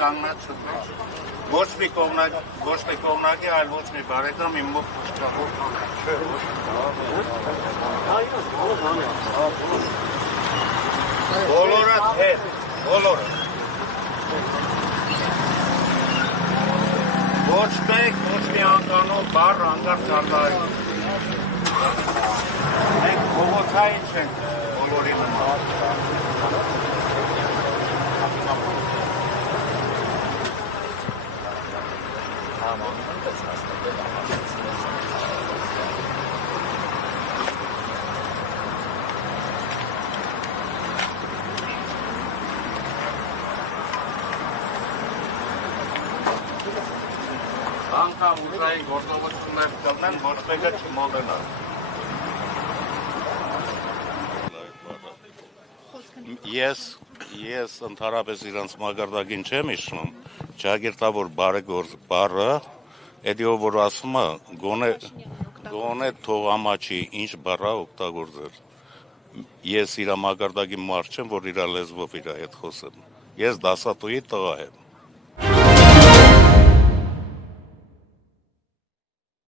կանգնած ոչ մի կողմնակի, այլ ոչ մի բարեկամ իմ մոտ բոլորը հետ, բոլորը ոչ մեկ, ոչ մի անկանոն բառ հանկարծ արտահայտում մենք փողոցային չենք բոլորի նման անգամ ուժային գործողություններ կլնեն, ոչ մեկը չմոլենա։ Ես ընդհանրապես իրանց մակարդակին չեմ իշխնում, ճակերտավոր բարեգործ բառը, էդի ով որ ասում է, գոնե թող ամաչի, ինչ բառա օգտագործել։ Ես իր մակարդակի մարդ չեմ, որ իր լեզվով իր հետ խոսեմ։ Ես դասատուի տղա եմ։